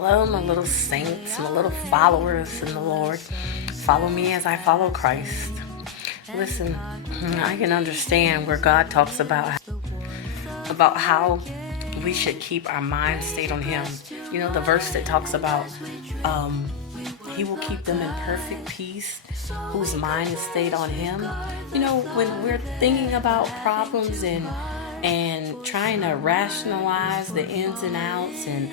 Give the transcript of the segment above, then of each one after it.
Hello, my little saints, my little followers in the Lord. Follow me as I follow Christ. Listen, I can understand where God talks about how we should keep our mind stayed on Him. You know, the verse that talks about um, He will keep them in perfect peace whose mind is stayed on Him. You know, when we're thinking about problems and trying to rationalize the ins and outs and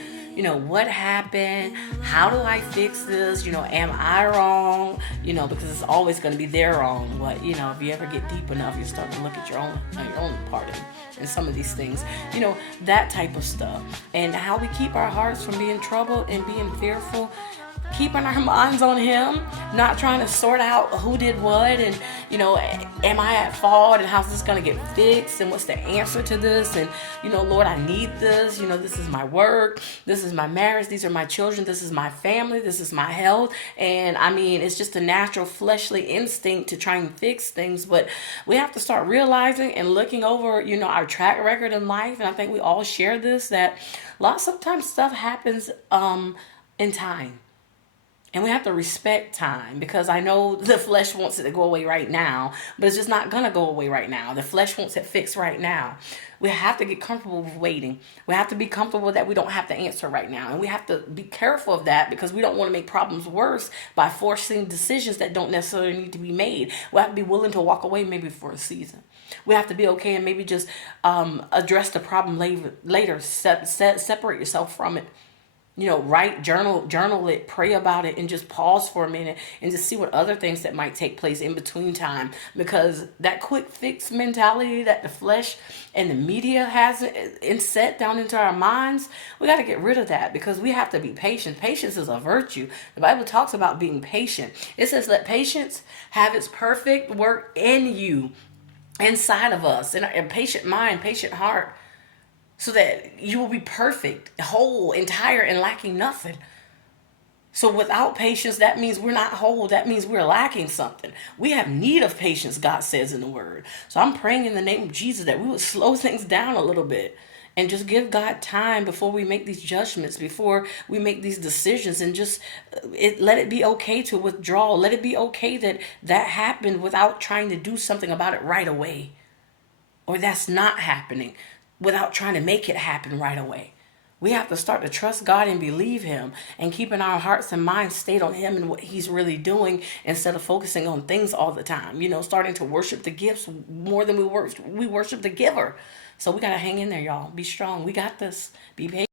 what happened, how do I fix this, am I wrong, because it's always going to be their wrong. But if you ever get deep enough, you start to look at your own part in some of these things, that type of stuff, and how we keep our hearts from being troubled and being fearful, keeping our minds on Him, not trying to sort out who did what, and am I at fault, and how's this gonna get fixed, and what's the answer to this, and Lord, I need this, this is my work, this is my marriage, these are my children, this is my family, this is my health. And I mean, it's just a natural fleshly instinct to try and fix things, but we have to start realizing and looking over our track record in life, and I think we all share this, that sometimes stuff happens in time. And we have to respect time, because I know the flesh wants it to go away right now, but it's just not going to go away right now. The flesh wants it fixed right now. We have to get comfortable with waiting. We have to be comfortable that we don't have the answer right now. And we have to be careful of that, because we don't want to make problems worse by forcing decisions that don't necessarily need to be made. We have to be willing to walk away maybe for a season. We have to be okay and maybe just address the problem later. Separate yourself from it. Write, journal it, pray about it, and just pause for a minute and just see what other things that might take place in between time. Because that quick fix mentality that the flesh and the media has set down into our minds, we got to get rid of that, because we have to be patient. Patience is a virtue. The Bible talks about being patient. It says, let patience have its perfect work in you, inside of us, in a patient mind, patient heart, so that you will be perfect, whole, entire, and lacking nothing. So without patience, that means we're not whole. That means we're lacking something. We have need of patience, God says in the Word. So I'm praying in the name of Jesus that we would slow things down a little bit and just give God time before we make these judgments, before we make these decisions, and just let it be okay to withdraw. Let it be okay that happened without trying to do something about it right away, or that's not happening without trying to make it happen right away. We have to start to trust God and believe Him, and keeping our hearts and minds stayed on Him and what He's really doing, instead of focusing on things all the time. Starting to worship the gifts more than we worship the giver. So we got to hang in there, y'all. Be strong. We got this. Be patient.